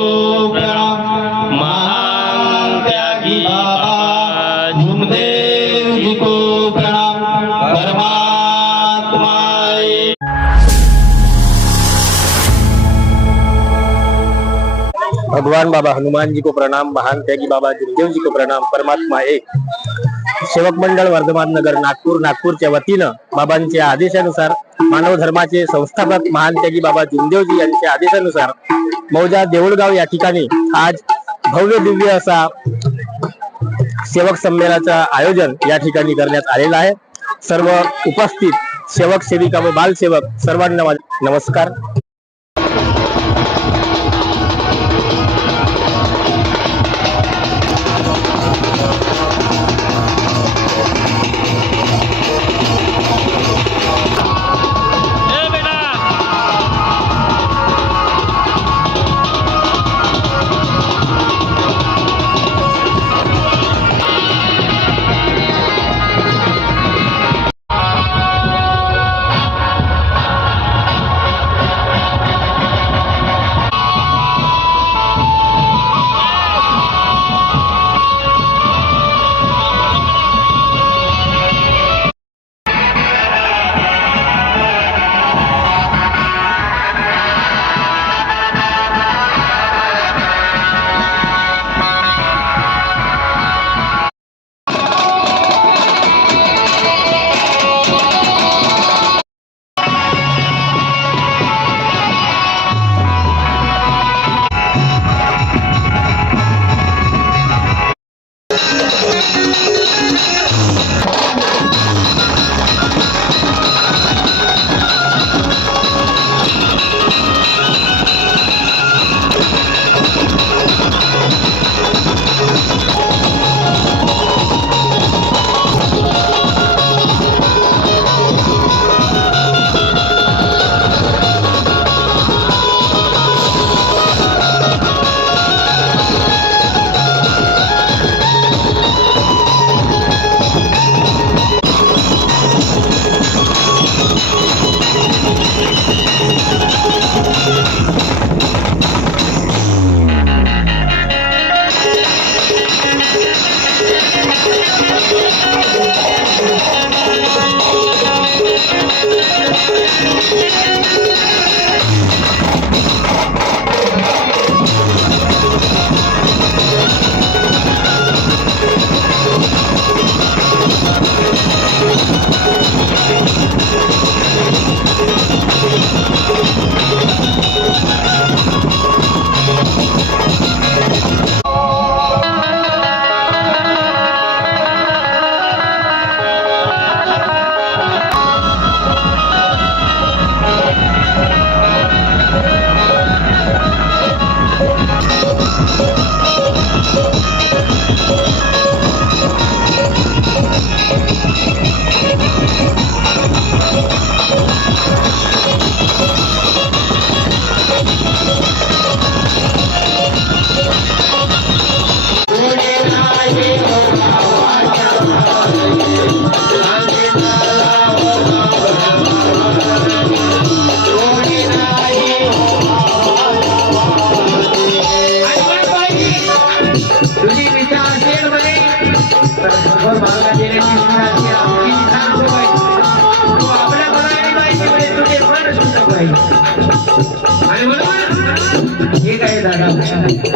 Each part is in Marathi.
को प्रणाम। महान त्यागी बाबा भीमदेव जी को प्रणाम। परमात्मा भगवान बाबा हनुमान जी को प्रणाम। महान त्यागी बाबा भीमदेव जी को प्रणाम। परमात्मा एक। सेवक मंडळ वर्धमान नगर नागपूरच्या वतीनं बाबांच्या आदेशानुसार मानव धर्माचे संस्थापक महान त्यागी बाबा भीमदेवजी यांच्या आदेशानुसार मौजा देऊळगाव या ठिकाणी आज भव्य दिव्य असा सेवक संमेलनाचं आयोजन या ठिकाणी करण्यात आलेलं आहे। सर्व उपस्थित सेवक सेविका व बालसेवक सर्वांना नमस्कार।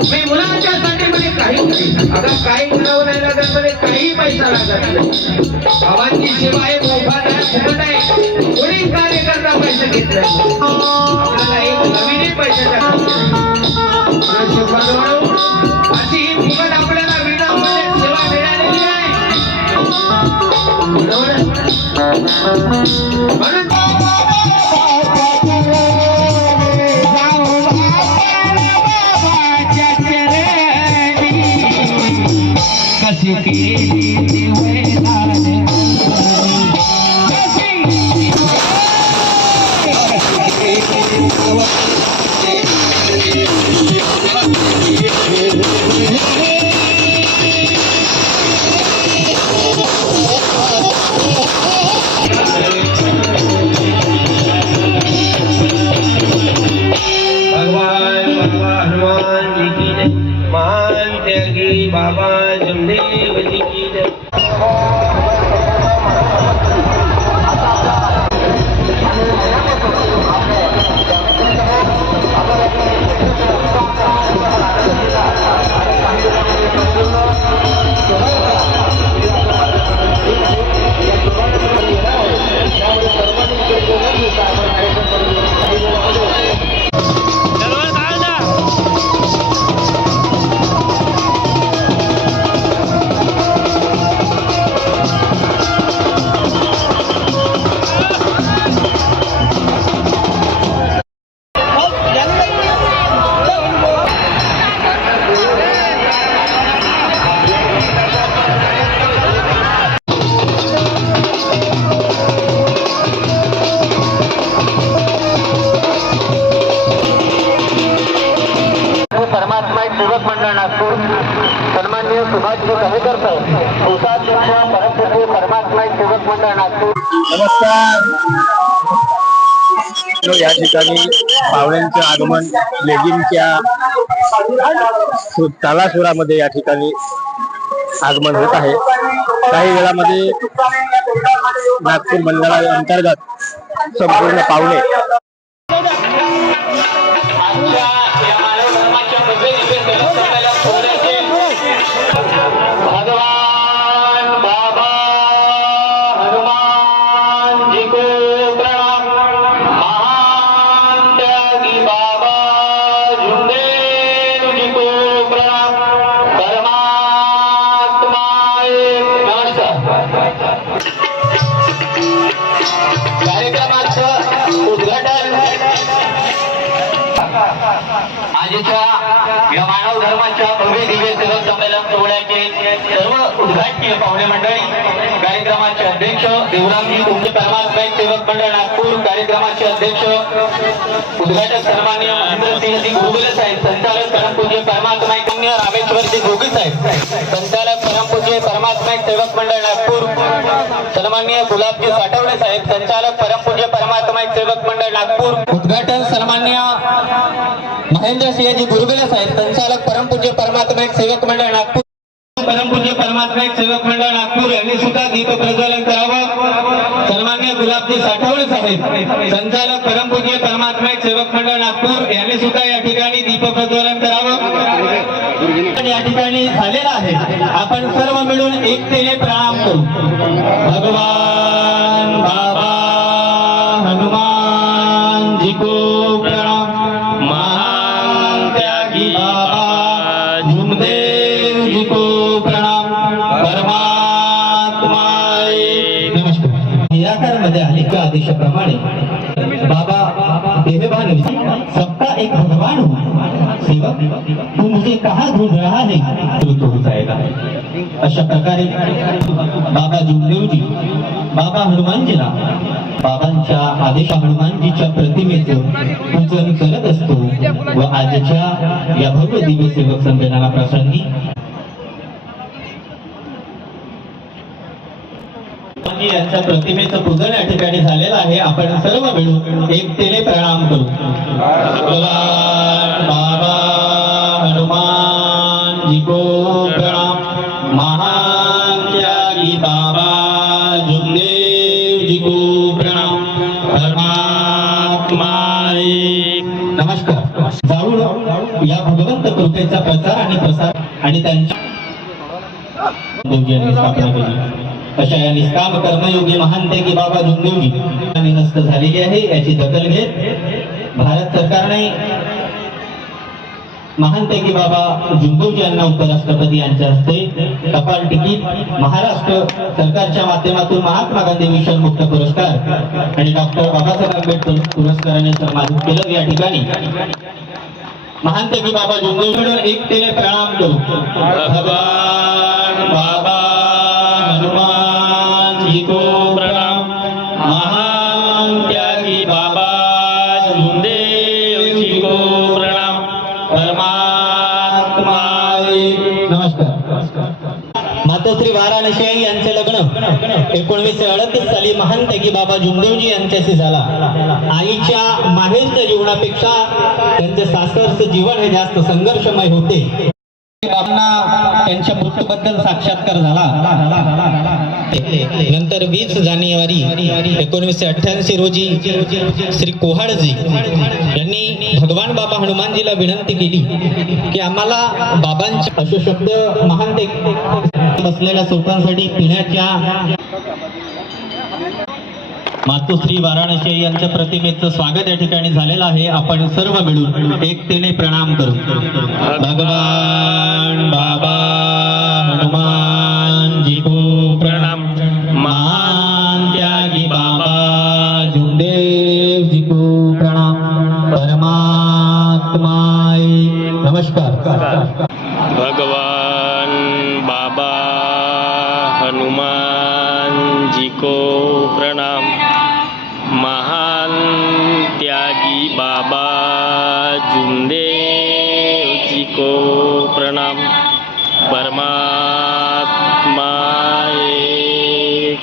मी मुलांच्यासाठी मध्ये काही करावं नाही लागत, मध्ये काही पैसा लागत नाही। बाबांची सेवा आहे, मोफत आहे, फुकट आहे। कोणी कार्यकर्ता पैसे घेत नाही, आपल्याला एक नवीन पैशाचा अशी ही फुकट आपल्याला विनामूल्य सेवा मिळालेली आहे। म्हणून भगवान हनुमान जी की जय महान त्यागी बाबा जमदेव जी की जय परमात्मा एक सेवक मंडळ नागपूर सन्माननीय सुभाषजी कवेकर साहेब उपाध्यक्ष परमपूज्य परमात्मा एक सेवक मंडळ नागपूर. नमस्कार. या ठिकाणी पाहुण्यांचे आगमन लेझिमच्या तालासुरामध्ये या ठिकाणी आगमन होत आहे. काही वेळामध्ये नागपूर मंडळाअंतर्गत संपूर्ण पाहुणे भगवान बाबा हनुमान जी को प्रणाम. महान त्यागी बाबा जुमदेव जी को प्रणाम. परमात्मा एक. नमस्कार. कार्यक्रमाचं उद्घाटन आजच्या या मानव धर्माच्या भव्य दिव्य सेवक संमेलन सोहळ्याचे सर्व उद्घाटनीय पाहुणे मंडळी, कार्यक्रमाचे अध्यक्ष देवरामजी तुमचे परमात्मा एक सेवक मंडळ नागपूर, कार्यक्रमाचे अध्यक्ष उद्घाटक सन्माननीय महेंद्रसिंहजी गुरुगुले साहेब, संचालक परमपूज्य परमात्मा एक रामेश्वरजी गोगी साहेब, संचालक परमपूज्य परमात्मा एक सेवक मंडळ नागपूर, सन्माननीय गुलाबजी साठवणे साहेब, संचालक परमपूज्य परमात्मा एक सेवक मंडळ नागपूर, उद्घाटन सन्माननीय महेंद्रसिंहजी गुरुगुले साहेब, संचालक परमपूज्य परमात्मा एक सेवक मंडळ नागपूर, परमपूज्य परमात्मा एक सेवक मंडळ नागपूर यांनी सुद्धा दीप प्रज्वलन करावं. सन्माननीय गुलाबजी साठवणे साहेब, संचालक परमपूज्य परमात्मा एक सेवक मंडळ नागपूर यांनी सुद्धा या ठिकाणी दीप प्रज्वलन करावं. या ठिकाणी झालेला आहे. आपण सर्व मिळून एकतेने प्रणाम करू. भगवान बाबा हनुमान जी को प्रणाम. महान त्यागी बाबा जुमदेव जी को प्रणाम. परमात्मा एक. नमस्कार. निराकारमध्ये अनेक आदेशाप्रमाणे बाबा देहभान सबका एक भगवान हूँ. सेवक तू मुझे कहाँ ढूंढ रहा है, तो हो जाएगा. अशा प्रकारे बाबा जुमदेवजी बाबा हनुमानजीला बाबांच्या आदेशा हनुमानजीच्या प्रतिमेचं पूजन करत असतो. व आजच्या या भव्य दिव्य सेवक संमेलना प्रसंगी यांच्या प्रतिमेचं पूजन या ठिकाणी झालेलं आहे. आपण सर्व मिळून एकतेने प्रणाम करू. भगवान बाबा हनुमान जी को प्रणाम. महान त्यागी बाबा जुमदेव जी को प्रणाम. परमात्मा एक. नमस्कार. जाऊन या भगवंत कृपेचा प्रचार आणि प्रसार आणि त्यांच्या देवजींनी स्थापना केली. अशा या निष्काम कर्मयोगी महान त्यागी बाबा जुमदेवजी नष्ट झालेली आहे. याची दखल घेत भारत सरकारने महान त्यागी बाबा जुमदेवजी यांना उपराष्ट्रपती यांच्या हस्ते टपाल तिकीट, महाराष्ट्र सरकारच्या माध्यमातून महात्मा गांधी मिशन मुक्त पुरस्कार आणि डॉक्टर बाबासाहेब आंबेडकर पुरस्काराने सन्मानित केलं. या ठिकाणी महान त्यागी बाबा जुमदेवजी मिळून एकतेने प्रणाम करू. भगवान बाबा हनुमान जी को प्रणाम. महान त्यागी बाबा जुमदेव जी को प्रणाम. परमात्मा एक. नमस्कार. मातोश्री वाराणसी यांचे लग्न 1938 साली महान त्यागी बाबा जुमदेवजी यांच्याशी झाला. आईच्या माहेरच्या जीवनापेक्षा त्यांचे सासरचं जीवन हे जास्त संघर्षमय होते. बाबांना त्यांच्या मृत्यूबद्दल साक्षात्कार झाला. नंतर 20 जानेवारी 1988 रोजी श्री कोहाडजी यांनी भगवान बाबा हनुमानजीला विनंती केली की आम्हाला बाबांचे असे शब्द महान ते बसलेल्या लोकांसाठी पिण्याच्या मातोश्री वाराणसी यांच्या प्रतिमेचं स्वागत या ठिकाणी झालेलं आहे. आपण सर्व मिळून एकतेने प्रणाम करू. भगवान बाबा हनुमान जी को प्रणाम. महान त्यागी बाबा जुमदेव जी को प्रणाम. परमात्माय नमस्कार. भगवान बाबा हनुमान जी को प्रणाम. महान त्यागी बाबा जुमदेव जी को प्रणाम. परमात्मा एक.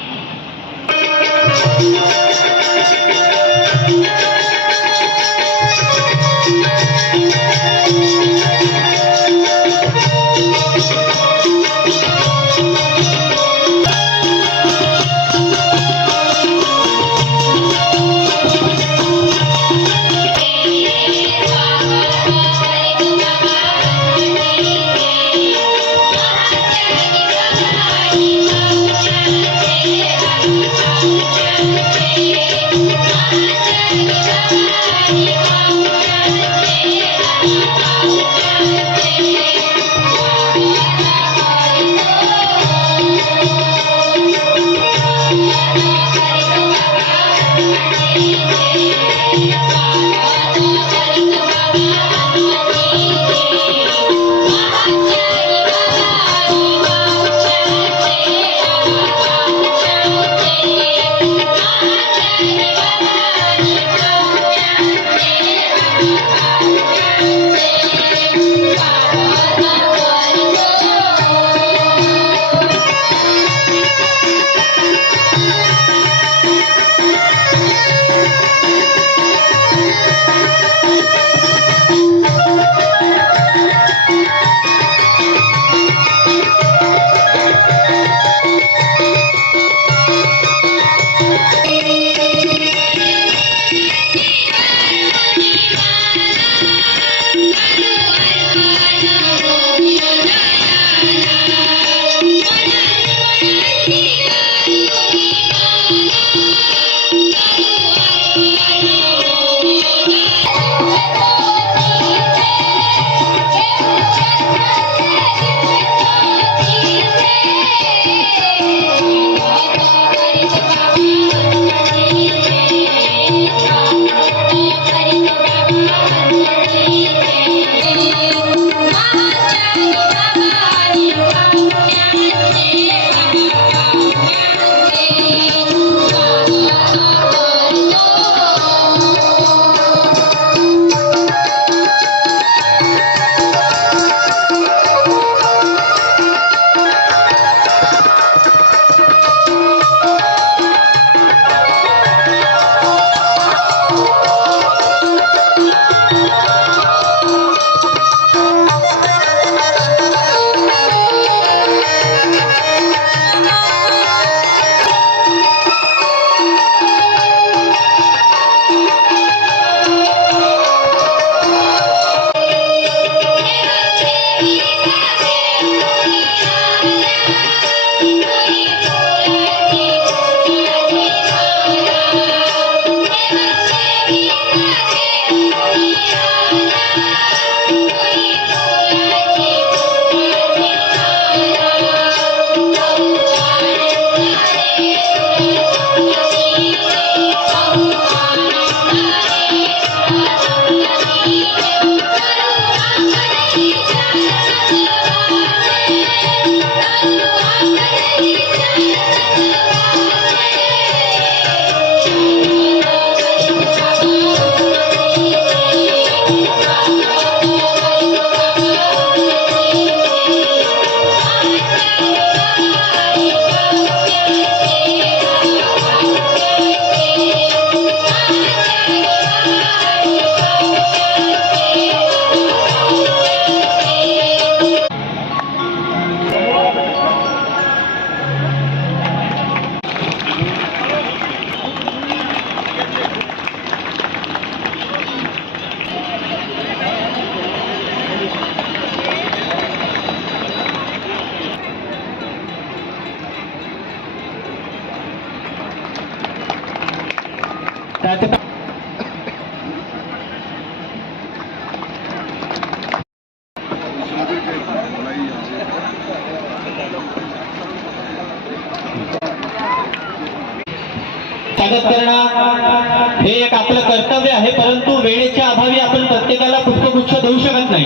स्वागत करणं हे एक आपलं कर्तव्य आहे, परंतु वेळेच्या अभावी आपण प्रत्येकाला पुष्पगुच्छ देऊ शकत नाही.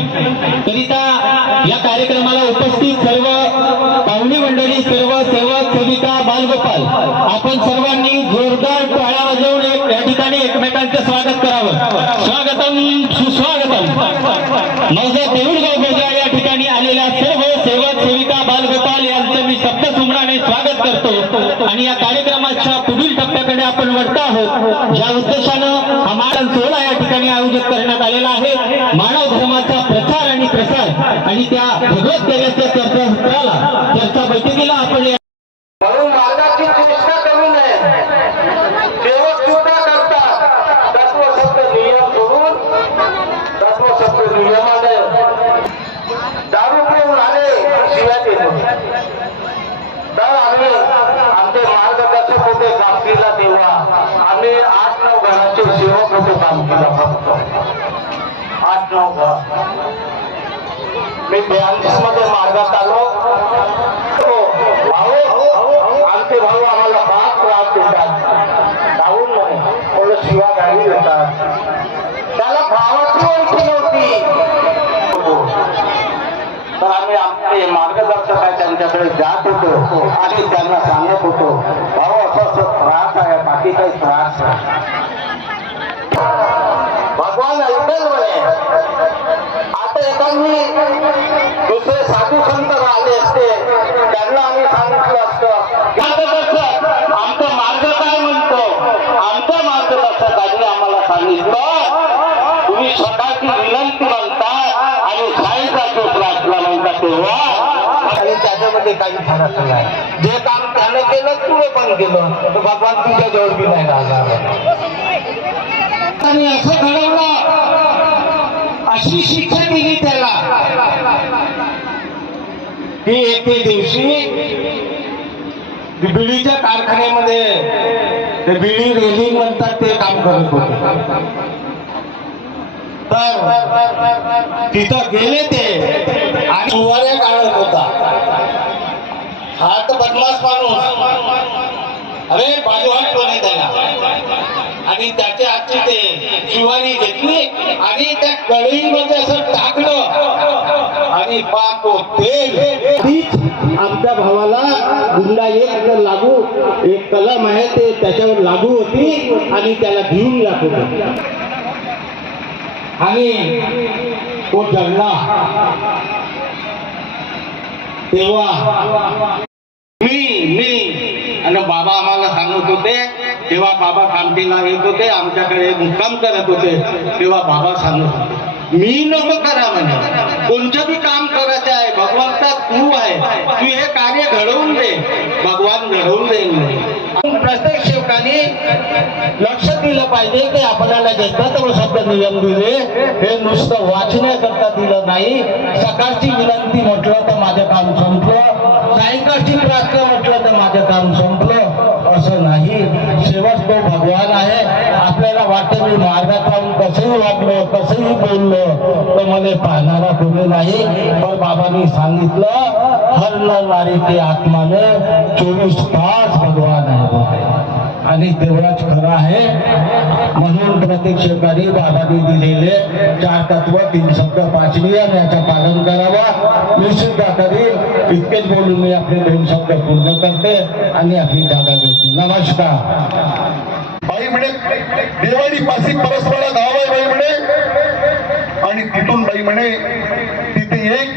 करिता या कार्यक्रमाला उपस्थित सर्व पाहुणे मंडळी, सर्व सेवक सेविका, बालगोपाल, आपण सर्वांनी जोरदार टाळ्या वाजवून या ठिकाणी एकमेकांचे स्वागत करावं. स्वागतम सुस्वागतम. माझं देऊळगाव गोजा या ठिकाणी आलेल्या सर्व सेवक सेविका, बालगोपाल यांचं मी शब्दसुमराने स्वागत करतो आणि या कार्यक्रमाच्या पुढील टप्प्याकडे आपण वळत आहोत, ज्या उद्देशानं हा मानव सोहळा या ठिकाणी आयोजित करण्यात आलेला आहे. मानव धर्माचा प्रचार आणि प्रसार आणि त्या भगवत देवाच्या चर्चा बैठकीला आपण म्हणून मार्गाची चेष्टा करू नये. सेवक सुद्धा करतात तत्वशब्द नियम सोडून, तत्वशब्द नियमाने दारू पिऊन आले शिव्या देतो. तर आम्ही आमचे मार्गदर्शक होते कामकीला, तेव्हा आम्ही 8-9 घराचे सेवक होतो कामकीला. फक्त 8-9 घर. मी 42 मध्ये मार्गात आलो. आमचे भाऊ आम्हाला फार त्रास देतात, जाऊन नाही थोडं शिवा गाडी देतात. त्याला भावाची ओळखी नव्हती, तर आम्ही आमचे मार्गदर्शक आहे त्यांच्याकडे जात होतो आणि त्यांना सांगत होतो, भाऊ असं असं त्रास आहे, बाकी काही त्रास नाही. भगवान ऐकल म्हणे. आता एखादी दुसरे साधू संत आले असते, त्यांना आम्ही सांगितलं असतं, आमचा मार्ग काय म्हणतो. आमच्या मार्गदर्शकांनी आम्हाला सांगितलं, तुम्ही स्वतःची विनंती म्हणताय आणि साईंचा प्रार्थना म्हणता, तेव्हा आणि त्याच्यामध्ये काही फरक नाही. जे काम त्यानं केलं तुला पण केलं, तर भगवान तुझ्या जवळ बी नाही राहणार. आणि असं घडवलं, अशी शिक्षा दिली त्याला की एके दिवशी बिडीच्या कारखान्यामध्ये ते बिडी रेलिंग म्हणतात ते काम करत होते. तर तिथं गेले ते आणि सुवाऱ्या काढत होता. हा तर बदमाश माणूस, अरे बाजूहात कोणी त्याला, आणि त्याच्या हातची ते शिवारी घेतली आणि त्या कढईमध्ये असं टाकलं आणि पाहतो तेल. आमच्या भावाला गुंडा एक कलम आहे ते त्याच्यावर लागू होती आणि त्याला घेऊन जात होता आणि तो जळला. तेव्हा मी आणि बाबा आम्हाला सांगत होते, तेव्हा बाबा कामठीला येत होते, आमच्याकडे मुक्काम करत होते, तेव्हा बाबा सांगत होते, मी नको करा म्हणे, कोणतं बी काम करायचं आहे, भगवंता तू आहे, तू हे कार्य घडवून दे, भगवान घडवून देईल. प्रत्येक सेवकाने लक्ष दिलं पाहिजे की आपल्याला जे तत्वशब्द नियम दिले हे नुसतं वाचण्याकरता दिलं नाही. सकाळची विनंती म्हटलं तर माझं काम संपलं, सायंकाळची प्रार्थना म्हटलं तर माझं काम संपलं, असं नाही. शेवट तो भगवान आहे. आपल्याला वाटतं मी मार्गात राहून कसंही वागलो, कसंही बोललो तर मला पाहणारा कोणी नाही. पण बाबांनी सांगितलं, हर नारी के आत्माने 24 तास भगवान आहे आणि तेवढाच खरं आहे. म्हणून प्रत्येक सेवकाने बाबांनी दिलेले 4 तत्व 3 शब्द पाचनीय याचं पालन करावं. मी सुद्धा करीन. इतकेच बोलून मी आपले 2 शब्द पूर्ण करते आणि आपली जागा घेते. नमस्कार. बाई म्हणे देवाडी पाशी परस्परा गाव आहे बाई म्हणे, आणि तिथून बाई म्हणे तिथे एक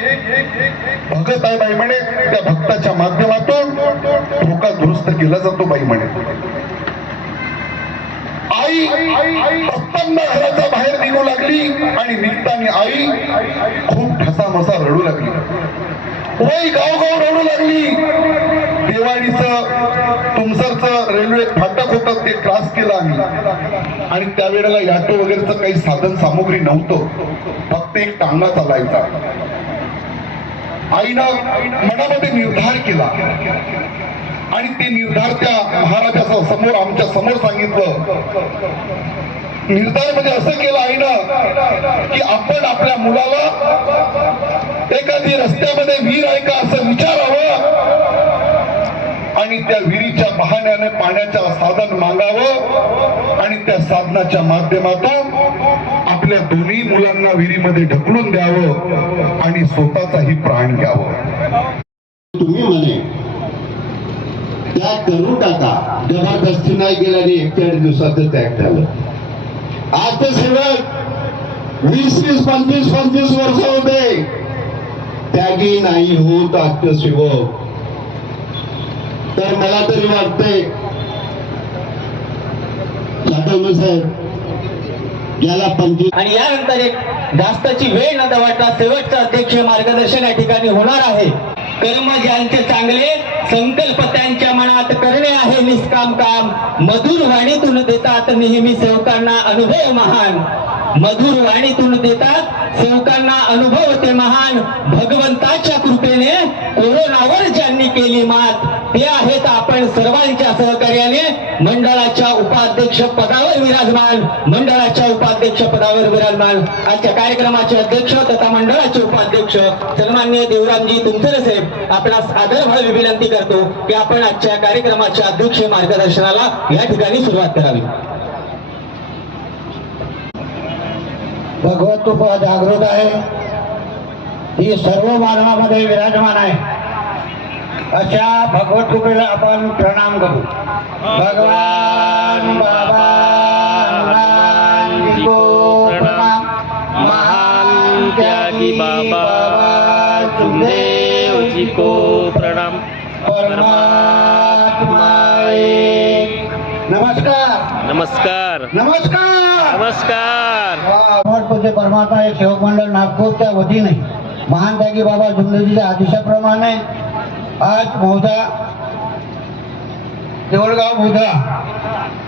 भगत आहे बाई म्हणे, त्या भक्ताच्या माध्यमातून धोका दुरुस्त केला जातो बाई म्हणे. आई पप्पांना घराच्या बाहेर निघू लागली आणि निघताना आई खूप ठसामसा रडू लागली. वय गाव रडू लागली. देवाडीचं तुमसरचं रेल्वे फाटक होतं ते क्रॉस केलं आम्ही, आणि त्यावेळेला ऑटो वगैरेचं काही साधन सामुग्री नव्हतं, फक्त एक टांगा चालायचा. आईनं मनामध्ये निर्धार केला आणि ते निर्धार त्या महाराजाच्या समोर आमच्या समोर सांगितलं. निर्धार म्हणजे असं केलं आईनं की आपण आपल्या मुलाला एखादी रस्त्यामध्ये विहीर आहे का असं विचारावं आणि त्या विहिरीच्या बहाण्याने पाण्याचं साधन मागावं आणि त्या साधनाच्या माध्यमातून आपल्या दोन्ही मुलांना विहिरीमध्ये ढकलून द्यावं आणि स्वतःचाही प्राण घ्यावं. तुम्ही म्हणे त्याग करून टाका, जबरदस्ती नाही केल्याने 41 दिवसाचं त्याग झालं. आज ते सेवक 20-20, 25-25 वर्ष होते त्यागी नाही होत आजचे सेवक. तर मला तरी वाटते जाधव साहेब याला 25 आणि यानंतर एक जास्तची वेळ न दवडता शेवटचं अध्यक्ष मार्गदर्शन या ठिकाणी होणार आहे. कर्म ज्यांचे चांगले, संकल्प त्यांच्या मनात करणे आहे निष्काम काम. मधुर वाणीतून देतात नेहमी सेवकांना अनुभव महान. मधुर वाणीतून देतात सेवकांना अनुभव ते महान. भगवंताच्या कृपेने कोरोनावर ज्यांनी केली मात ते आहेत आपण सर्वांच्या सहकार्याने मंडळाच्या उपाध्यक्ष पदावर विराजमान. मंडळाच्या उपाध्यक्ष पदावर विराजमान आजच्या कार्यक्रमाचे अध्यक्ष तथा मंडळाचे उपाध्यक्ष सन्माननीय देवरामजी तुमसरे साहेब आपणास आदरभावी विनंती करतो की आपण आजच्या कार्यक्रमाच्या अध्यक्ष मार्गदर्शनाला या ठिकाणी सुरुवात करावी. भगवत कृपा जागृत आहे, ही सर्व मानवामध्ये विराजमान आहे. अशा भगवत कृपेला आपण प्रणाम करू. भगवान बाबा हनुमान जी को प्रणाम. महान त्यागी बाबा सुखदेव जी को प्रणाम. परमात्मा एक. नमस्कार नमस्कार नमस्कार नमस्कार. पूज्य परमात्मा एक सेवक मंडळ नागपूरच्या वतीने महान त्यागी बाबा जुमदेवजीच्या आदेशाप्रमाणे आज मौजा देवळगाव मौजा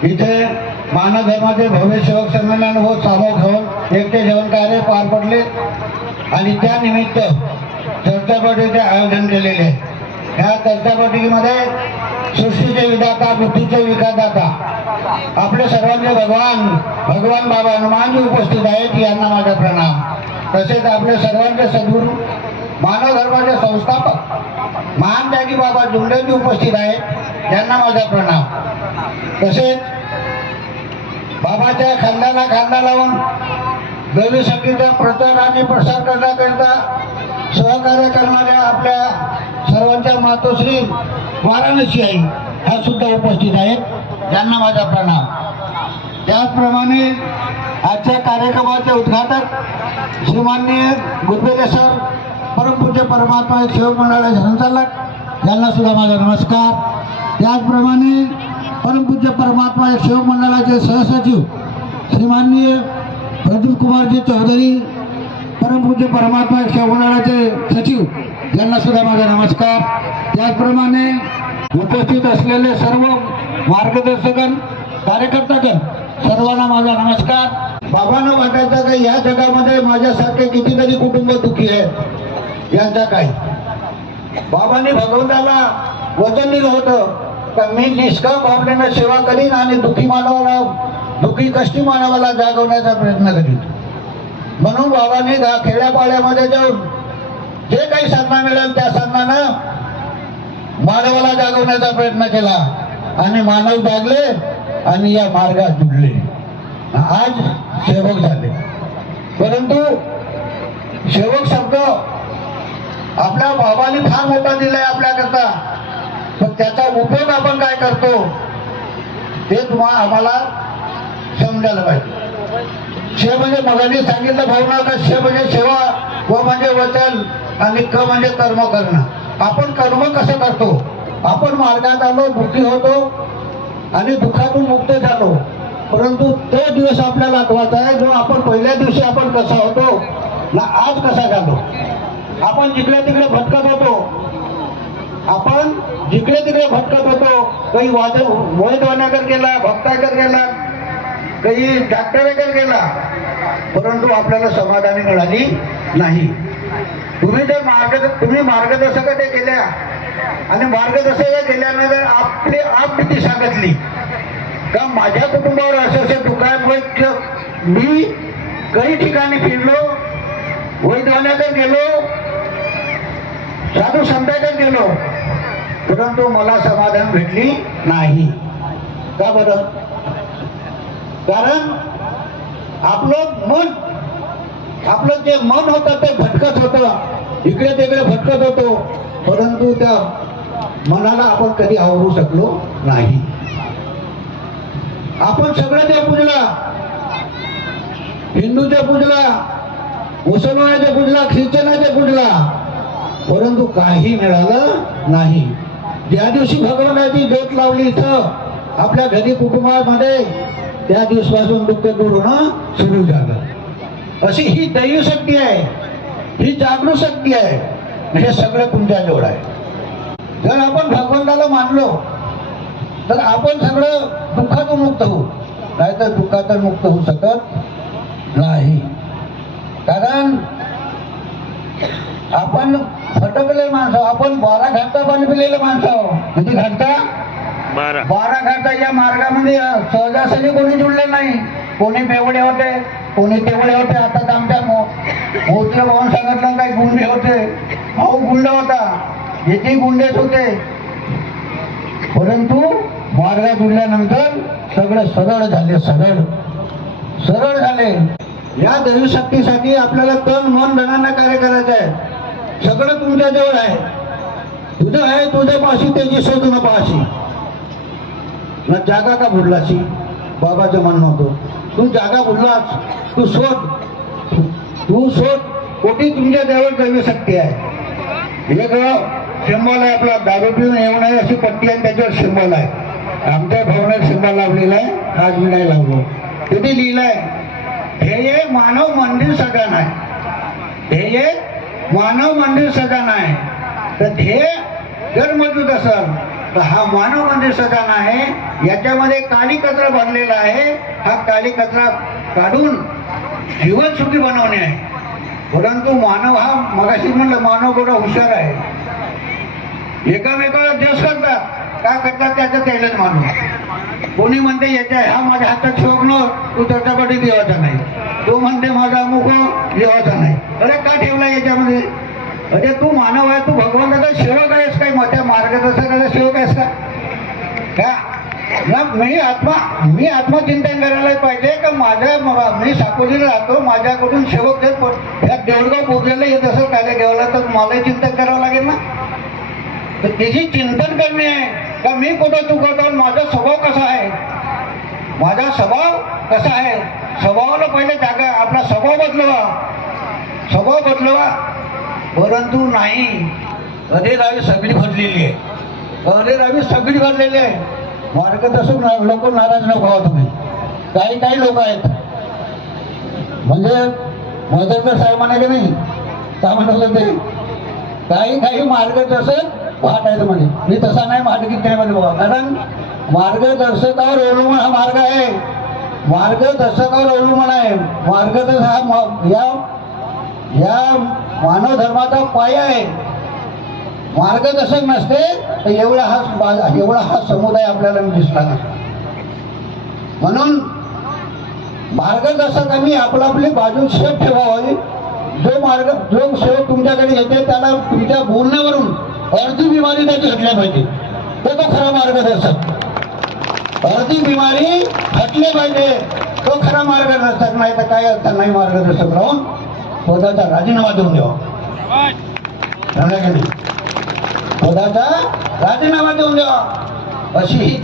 इथे मानव धर्माचे भव्य सेवक संमेलन व सामूहिक हवन एकटे जेवण कार्य पार पडले आणि त्यानिमित्त चर्चा बैठकीचे आयोजन केलेले आहे. या चर्चा बैठकीमध्ये सृष्टीचे विधाता बुद्धीचे विकासदाता आपले सर्वांचे भगवान बाबा हनुमानजी उपस्थित आहेत. यांना माझा प्रणाम. तसेच आपले सर्वांचे सद्गुरू मानव धर्माचे संस्थापक महान त्यागी बाबा जुमदेवजी उपस्थित आहेत. यांना माझा प्रणाम. तसेच बाबाच्या खांद्याला लावून दैवी शक्तीचा प्रचार आणि प्रसार करण्याकरिता सहकार्य करणाऱ्या आपल्या सर्वांच्या मातोश्री वाराणसी आई ह्या सुद्धा उपस्थित आहेत. यांना माझा प्रणाम. त्याचप्रमाणे आजच्या कार्यक्रमाचे उद्घाटक श्रीमाननीय गुरबेले सर परमपूज्य परमात्मा सेवक मंडळाचे संचालक यांना सुद्धा माझा नमस्कार. त्याचप्रमाणे परमपूज्य परमात्मा सेवक मंडळाचे सहसचिव श्रीमाननीय प्रदीप कुमारजी चौधरी परमपूज्य परमात्मा सेवक मंडळाचे सचिव यांना सुद्धा माझा नमस्कार. त्याचप्रमाणे उपस्थित असलेले सर्व मार्गदर्शकन कार्यकर्तागण सर्वांना माझा नमस्कार. बाबांना वाटायचं की या जगामध्ये माझ्यासारखे कितीतरी कुटुंब दुःखी आहेत. यांचा काही बाबांनी भगवंताला वचन दिलं होतं का मी निष्काम भावनेनं सेवा करीन आणि दुःखी कष्टी मानवाला जागवण्याचा प्रयत्न करीन. म्हणून बाबांनी खेड्यापाड्यामध्ये जाऊन जे काही साधना मिळेल त्या साधनानं मानवाला जागवण्याचा प्रयत्न केला आणि मानव जागले आणि या मार्गात जुडले. आज सेवक झाले. परंतु सेवक शब्द आपल्या बाबांनी फार मोठा दिलाय आपल्याकरता, पण त्याचा उपयोग आपण काय करतो ते आम्हाला समजायला पाहिजे. शे म्हणजे मगाने सांगितलं भावना का शे म्हणजे सेवा, व म्हणजे वचन आणि क म्हणजे कर्म करणं. आपण कर्म कसं करतो? आपण मार्गात आलो, दुःखी होतो आणि दुःखातून मुक्त झालो. परंतु तो दिवस आपल्याला आठवायचा आहे जो आपण पहिल्या दिवशी आपण कसा होतो ना आज कसा जातो. आपण जिकडे तिकडे भटकत होतो, आपण जिकडे तिकडे भटकत होतो. काही वैद्यवानाकडे गेला, भक्ताकडे गेला, काही डॉक्टरकडे गेला, परंतु आपल्याला समाधानी मिळाली नाही. तुम्ही मार्गदर्शकाकडे गेल्या आणि मार्गदर्शक गेल्यानंतर आपली भीती सांगितली का माझ्या कुटुंबावर असे दुःख आहे. मी काही ठिकाणी फिरलो, वैद्यवानाकडे गेलो, साधू संतांकडे गेलो, परंतु मला समाधान भेटली नाही. का बरं? कारण आपलं जे मन होतं ते भटकत होतं, इकडे तिकडे भटकत होतो, परंतु त्या मनाला आपण कधी आवरू शकलो नाही. आपण सगळं ते पूजला, हिंदूचे पूजला, मुसलमानाचे पूजला, ख्रिश्चनाचे पूजला, परंतु काही मिळालं नाही. ज्या दिवशी भगवानाची ज्योत लावली इथं आपल्या घरी कुटुंबामध्ये, त्या दिवसापासून दुःख दूर होणं सुरू झालं. अशी ही दैवी शक्ती आहे, ही जागृत शक्ती आहे. हे सगळं तुमच्याजवळ आहे. जर आपण भगवंताला मानलो तर आपण सगळं दुःखातून मुक्त होऊ, नाहीतर दुःखातून मुक्त होऊ शकत नाही. कारण आपण भटकले माणसं, आपण 12 घाटा पाणी पिलेले माणसं. किती घाटा? 12 घाटा. या मार्गामध्ये सहजासहजी कोणी जुळले नाही. कोणी बेवडे होते, कोणी तेवढे होते. आता तर आमच्या मोठ्या भाऊन सांगितलं काही गुंडे होते. भाऊ गुंड होता, येथे गुंडेच होते. परंतु मार्गात जुळल्यानंतर सगळं सरळ झाले, सरळ झाले. या दैवी शक्तीसाठी आपल्याला तन मन धनांना कार्य करायचं आहे. सगळं तुमच्या जवळ आहे. तुझं आहे तुझ्या पाशी, त्याची शोध न पाशी. न जागा का बुडलाशी, बाबाचं म्हणणं होतं. तू जागा बुडलास, तू शोध. कोटी तुमच्या जवळ दैवी शक्ती आहे. एक सिंबल आहे आपला, दारू पिऊन येऊ नये अशी पट्टी आहे, त्याच्यावर सिंबल आहे. आमच्या भावनेत सिंबल लावलेला आहे, आज मी नाही लावलो. तिथे लिहिलंय, ध्येय मानव मंदिर सजान आहे. ध्येय मानव मंदिर सजान आहे. तर ध्येय जर मजबूत असेल तर हा मानव मंदिर सजान आहे. याच्यामध्ये काळी कचरा भरलेला आहे. हा काळी कचरा काढून जीवन सुखी बनवणे आहे. परंतु मानव हा, मगाशी म्हणलं, मानव थोडा हुशार आहे. एकामेकाला जस करतात. का करतात त्याचं त्यालाच मानू. कोणी म्हणते याच्या हा माझ्या हातात शोक न, तू त्याच्याकडे देवाचा नाही. तो म्हणते माझा मुख देवाचा नाही. अरे का ठेवला याच्यामध्ये? अरे तू मानव आहे, तू भगवंताचा सेवक आहेस काय? त्या मार्गदर्शकाचा सेवक आहेस का? मी आत्मचिंतन करायला पाहिजे का? मी साकोलीला राहतो, माझ्याकडून सेवक ह्या देवळगाव पोहोचलेला येत असेल काय देवाला, तर मलाही चिंतन करावं लागेल ना. तर त्याची चिंतन करणे आहे का मी कुठं चुकतो, माझा स्वभाव कसा आहे, माझा स्वभाव कसा आहे. स्वभावाला पहिले जागा, आपला स्वभाव बदलवा. परंतु नाही, अधेरावी सगळी भरलेली आहे. मार्गदर्शक लोक नाराज नको व्हा तुम्ही. काही लोक आहेत, म्हणजे मदरकर साहेब म्हणाले नाही का म्हणत ते, काही मार्गदर्शक वाट आहेत म्हणे. मी तसा नाही मार्गिक नाही म्हणे बघा. कारण मार्गदर्शकावर अवलंबून हा मार्ग आहे. मार्गदर्शकावर अवलंबून आहे. मार्गदर्शक हा या मानव धर्माचा पाया आहे. मार्गदर्शक नसते तर एवढा हा समुदाय आपल्याला दिसला नसता. म्हणून मार्गदर्शकांनी आपली बाजू शेत ठेवावी. जो सेवक तुमच्याकडे येते त्याला तुमच्या बोलण्यावरून अर्धी बिमारी त्याची हटल्या पाहिजे. तो खरा मार्गदर्शक. अर्धी बिमारी हटली पाहिजे, तो खरा मार्गदर्शक. नाही तर काय अर्थ नाही मार्गदर्शक राहून पदाचा राजीनामा देऊन द्यावा. पदाचा राजीनामा देऊन द्यावा. अशी ही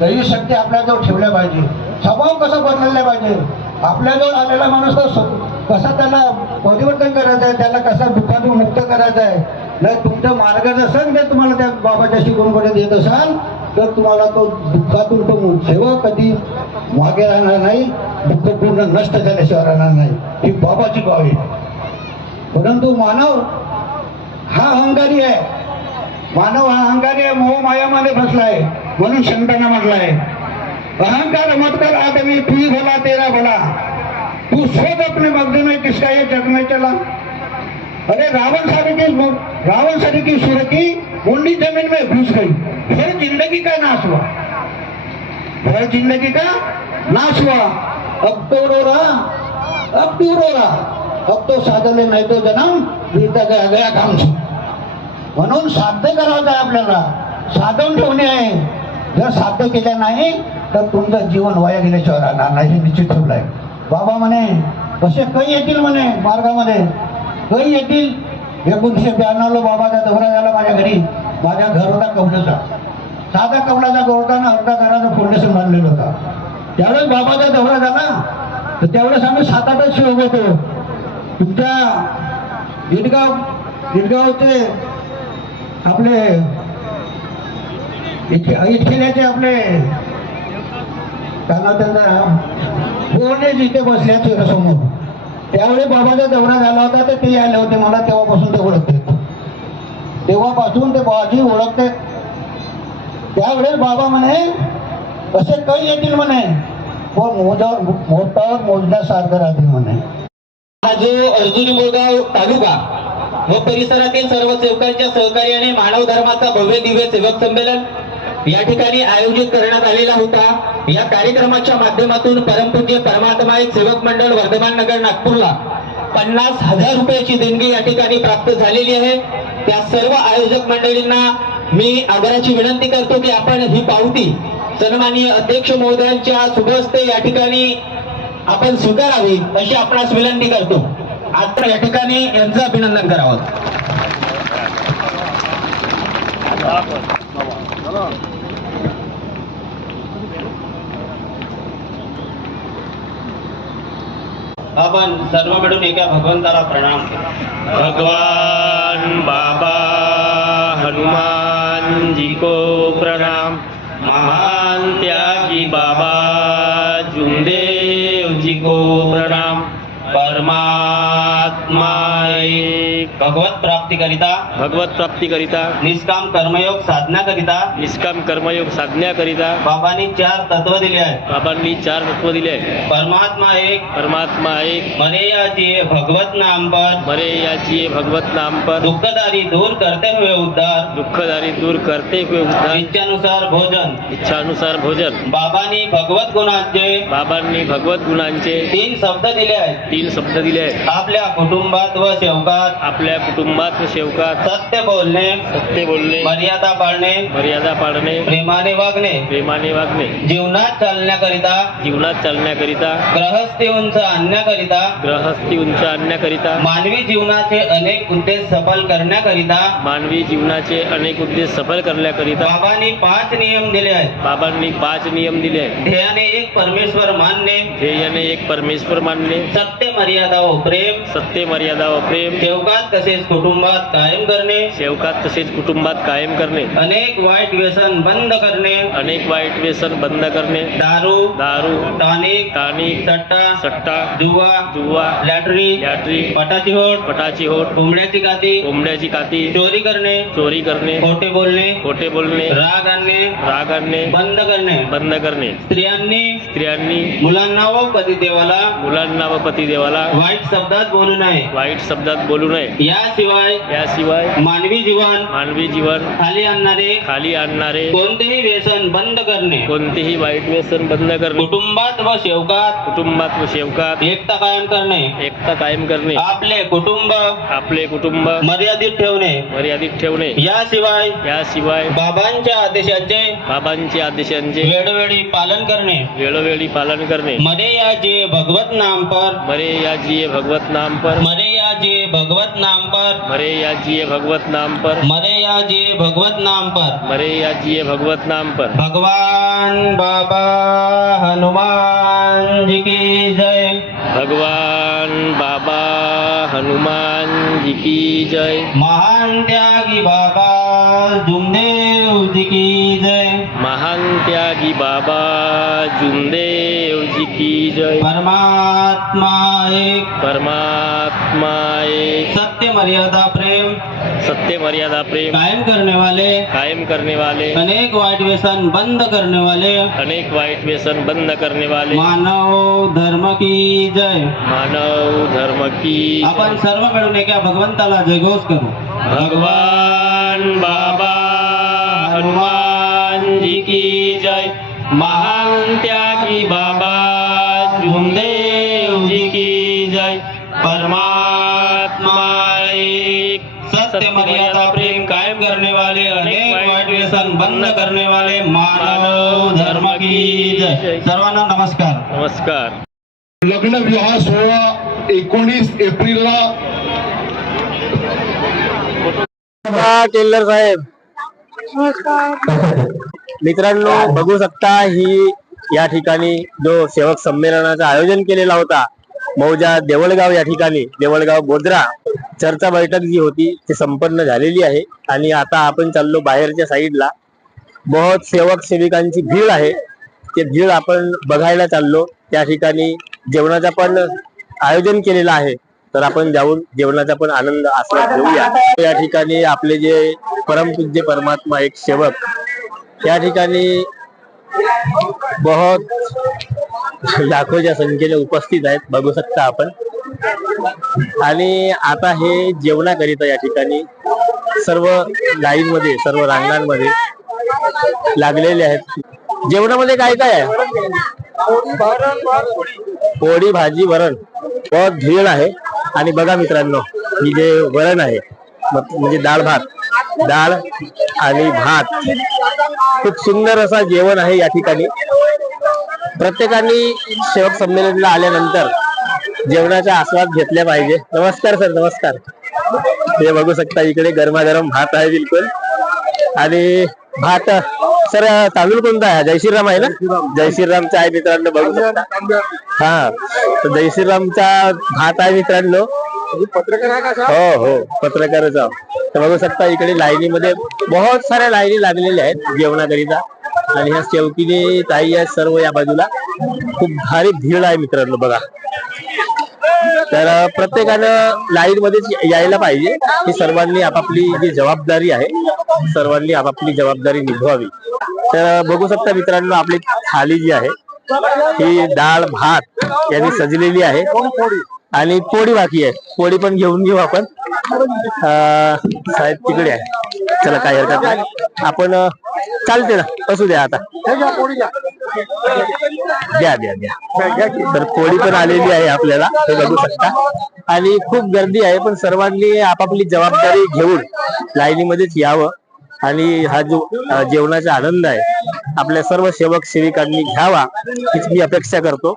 दैवी शक्ती आपल्याजवळ ठेवल्या पाहिजे. स्वभाव कसा बदलला पाहिजे. आपल्याजवळ आलेला माणूस कसा त्याला परिवर्तन करायचं आहे, त्याला कसा दुःखातून मुक्त करायचं आहे. नाही तुमचं मार्गदर्शन जर तुम्हाला त्या बाबाच्या शिकवणीकडे देत असाल तर तुम्हाला तो दुःखातून तो सेवा कधी मागे राहणार नाही. दुःख पूर्ण नष्ट झाल्याशिवाय राहणार नाही. ही बाबाची बावी. परंतु मानव हा अहंकारी आहे. मोह मायामध्ये फसला आहे. म्हणून शंकरांना म्हटलं आहे, अहंकार मत कर आदमी, तू ही भला तेरा भला, तू सोच अपने मगज में किसका ये जग में चला. अरे रावण सारी की सुरती मुंडी जमीन में घुस गई. फिर जिंदगी का नाश हुआ. अब तो रो रहा. अब तो साधले नाही तो जन्म बीता गया काम से. म्हणून साध्य करायचं आहे आपल्याला. साधवून ठेवणे आहे. जर साध्य केल्या नाही तर तुमचं जीवन वाया गेल्याशिवाय राहणार नाही, हे निश्चित ठेवलं आहे. बाबा म्हणे असे काही येतील म्हणे मार्गामध्ये, काही येतील. 1992ला बाबाचा दौरा झाला माझ्या घरी. माझ्या घर होता कबलाचा, साधा कबलाचा घर होता ना, अर्धा घराचं फाउंडेशन बांधलेलं होता. त्यावेळेस बाबाचा दौरा झाला तर त्यावेळेस आम्ही 7-8 सेवक होतो. तुमच्या गिरगावचे आपले इटखेल्याचे आपले काय नाव त्यांचं, बोर्डे जिथे बसल्या समोर. त्यावेळी बाबाचा दौरा झाला होता तर ते आले होते. मला तेव्हापासून ते ओळखते, तेव्हापासून ते बाबाजी ओळखते. त्यावेळेस बाबा म्हणे असे काही येतील म्हणे, पण मोठ्यावर मोजण्यासारखं राहतील म्हणे. हा जो अर्जुनी मुळगाव तालुका व परिसरातील सर्व सेवकांच्या सहकार्याने मानव धर्माचा भव्य दिव्य सेवक संमेलन या ठिकाणी आयोजित करण्यात आलेला होता. या कार्यक्रमाच्या माध्यमातून परमपूज्य परमात्मा एक सेवक मंडळ वर्धमान नगर नागपूरला 50,000 रुपयाची देणगी या ठिकाणी प्राप्त झालेली आहे. त्या सर्व आयोजक मंडळींना मी आदराची विनंती करतो की आपण ही पावती सन्माननीय अध्यक्ष महोदयांच्या शुभ हस्ते या ठिकाणी आपण स्वीकारावी अशी आपणास विनंती करतो. आता या ठिकाणी यांचं अभिनंदन करावं. आपण सर्व मिळून एका भगवंताला प्रणाम. भगवान बाबा हनुमान जी को प्रणाम. महान त्यागी बाबा जुमदेव जी को प्रणाम. परमात्मा एक. भगवत प्राप्ती करिता भगवत प्राप्ती करिता निष्काम कर्मयोग साधना करिता निष्काम कर्मयोग साधण्याकरिता बाबांनी 4 तत्व दिले आहेत. बाबांनी 4 तत्व दिले आहे. परमात्मा एक, परमात्मा एक, मरे या जिये भगवत नाम पर, मरे या जिये भगवत नाम पर, दुःखदारी दूर करते हुए उद्धार, दुःखदारी दूर करते हुए उद्धार, इच्छानुसार भोजन. इच्छानुसार भोजन. बाबांनी भगवत गुणांचे बाबांनी भगवत गुणांचे 3 शब्द दिले आहेत. 3 शब्द दिले आहेत. आपल्या कुटुंबात व सेवकात आपल्या कुटुंबात व सेवकात सत्य बोलणे, सत्य बोलणे, मर्यादा पाळणे, मर्यादा पाळणे, प्रेमाने वागणे, प्रेमाने वागणे, जीवनात चालण्याकरिता, जीवनात चालण्याकरिता, ग्रहस्थी उंच आणण्याकरिता, ग्रहस्थी उंच आणण्याकरिता, मानवी जीवनाचे अनेक उद्देश सफल करण्याकरिता, मानवी जीवनाचे अनेक उद्देश सफल करण्याकरिता बाबांनी 5 नियम दिले आहेत. बाबांनी 5 नियम दिले आहेत. ध्येयाने एक परमेश्वर मानणे, ध्येयाने एक परमेश्वर मानणे, सत्य मर्यादा व प्रेम, सत्य मर्यादा व प्रेम, सेवकात तसेच कुटुंबात कायम करणे, सेवकात तसेच कुटुंबात कायम करणे, अनेक वाईट व्यसन बंद करणे, अनेक वाईट व्यसन बंद करणे, दारू, टॉनिक, सट्टा, जुवा, लॅटरी, पटाची होट, कोंबड्याची काती, चोरी करणे, खोटे बोलणे, राग आणणे, बंद करणे, स्त्रियांनी मुलांना व पतिदेवाला वाईट शब्दात बोलू नये, वाईट शब्दात बोलू नये. याशिवाय मानवी जीवन खाली आणणारे कोणतेही व्यसन बंद करणे, कोणतेही वाईट व्यसन बंद करणे, कुटुंबात व सेवकात एकता कायम करणे, आपले कुटुंब मर्यादित ठेवणे, याशिवाय बाबांच्या आदेशांचे वेळोवेळी पालन करणे, मरे या जिये भगवत नाम पर, मरे या जिये भगवत नाम पर, मरे या जिये भगवत नाम पर, मरे या जिये भगवत नाम पर, मरे या जिये भगवत नाम पर, मरे या जिये भगवत नाम पर. भगवान बाबा हनुमान जी की जय. भगवान बाबा हनुमान जी की जय. महान त्यागी बाबा जुमदेव जी की जय. महान त्यागी बाबा जुमदेव जी की जय. परमात्मा एक, परमात्मा एक. सत्य मर्यादा प्रेम कायम करने वाले, अनेक वाईट व्यसन बंद करने वाले, मानव धर्म की जय. आपण सर्व मिळून एका भगवंताला जयघोष करू. भगवान बाबा हनुमान जी की जय. महान त्यागी बाबा जुमदेव जी की जय. परमात्मा एक, सत्य सत्य मर्यादा प्रेम कायम करने वाले अनेक वाईट व्यसन बंद करने वाले मानव धर्म की जय. सर्वांना नमस्कार. नमस्कार. लग्न विवाह सोहळा 19 एप्रिलला टेलर साहेब मित्रांनो बघू शकता ही या ठिकाणी जो सेवक संमेलनाचं आयोजन केलेला होता मौजा देवळगाव या ठिकाणी देवळगाव गोद्रा चर्चा बैठक जी होती ती संपन्न झालेली आहे आणि आता आपण चाललो बाहेरच्या साईडला. बहुत सेवक सेविकांची भीड आहे ते भीड आपण बघायला चाललो. त्या ठिकाणी जेवणाचा पण आयोजन केलेलं आहे तर आपण जाऊन जेवणाचा पण आनंद आस्वाद घेऊया. या ठिकाणी आपले जे परमपूज्य परमात्मा एक सेवक या ठिकाणी बहुत लाखोच्या संख्येने उपस्थित आहेत बघू शकता आपण. आणि आता हे जेवणाकरिता या ठिकाणी सर्व लाईन मध्ये सर्व रांगांमध्ये लागलेले आहेत. जेवणामध्ये काय काय आहे? पोळी भाजी वरण बहुत भीड आहे. आणि बघा मित्रांनो ही जे वरण आहे म्हणजे डाळ आणि भात खूप सुंदर असा जेवण आहे या ठिकाणी. प्रत्येकाने सेवक संमेलनाला आल्यानंतर जेवणाचा आस्वाद घेतला पाहिजे. नमस्कार सर. नमस्कार. हे बघू शकता इकडे गरमागरम भात आहे बिलकुल. आणि भात सर तांदूळ कोणता आहे? जय श्रीराम आहे ना? जय श्रीरामचा आहे मित्रांनो बघू शकता. हा तर जय श्रीरामचा भात आहे मित्रांनो. पत्रकार आहे का? हो हो पत्रकारच आहोत. तर बघू शकता इकडे लाईनीमध्ये बहुत साऱ्या लाईनी लागलेल्या आहेत जेवणाकरिता. आणि ह्या शेवकीने ताई आहेत सर्व या बाजूला. खूप भारी भीड आहे मित्रांनो बघा. तर प्रत्येकानं लाईन मध्येच यायला पाहिजे. ही सर्वांनी आपापली जी जबाबदारी आहे सर्वांनी आपापली जबाबदारी निभवावी. तर बघू शकता मित्रांनो आपली थाली जी आहे ही डाळ भात यांनी सजलेली आहे आणि पोळी बाकी आहे. पोळी पण घेऊन घेऊ आपण. साहेब तिकडे आहे. चला काही हरकत नाही आपण चालते ना असू द्या. आता द्या द्या द्या. तर पोळी पण आलेली आहे आपल्याला हे बघू शकता. आणि खूप गर्दी आहे पण सर्वांनी आपापली जबाबदारी घेऊन लाईनीमध्येच यावं आणि हा जो जेवणाचा आनंद आहे आपल्या सर्व सेवक सेविकांनी घ्यावा हीच मी अपेक्षा करतो.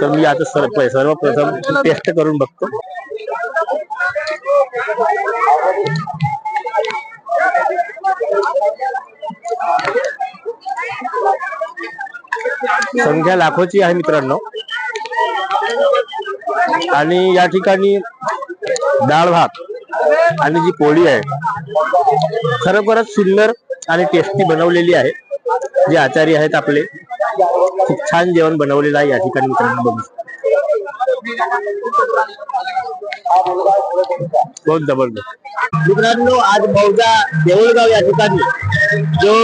तर मी आता सर्वप्रथम टेस्ट करून बघतो. संख्या लाखोची आहे मित्रांनो. आणि या ठिकाणी डाळ भात आणि जी पोळी आहे खरोखरच सुंदर आणि टेस्टी बनवलेली आहे. जे आचार्य आहेत आपले खूप छान जेवण बनवलेलं आहे या ठिकाणी मित्रांनो बघू. बहुत जबरदस्त मित्रांनो. आज मौजा देऊळगाव या ठिकाणी जो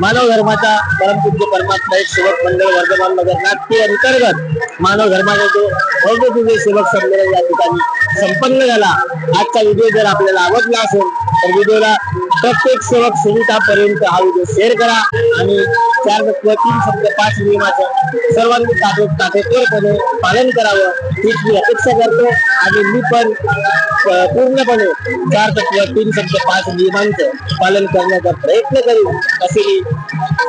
मानव धर्माचा परमपूज्य परमात्मा एक सेवक मंडळ वर्धमान नगर नागपूर अंतर्गत मानव धर्माचा जो भव्य सेवक संमेलन या ठिकाणी संपन्न झाला. आजचा व्हिडिओ जर आपल्याला आवडला असेल तर व्हिडिओला प्रत्येक सेवक सेविकापर्यंत हा व्हिडिओ शेअर करा आणि 4 तत्व 3 शब्द 5 नियमाचं सर्वांनी काटेकोरपणे पालन करावं हीच मी अपेक्षा करतो. आणि मी पण पूर्णपणे 4 तत्व 3 शब्द 5 नियमांचं पालन करण्याचा प्रयत्न करीन असे मी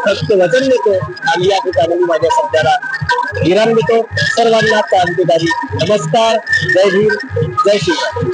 फक्त वचन देतो. आणि या ठिकाणी मी माझ्या शब्दाला विराम देतो. सर्वांना क्रांतिकारी नमस्कार. जय भीम जय श्रीराम.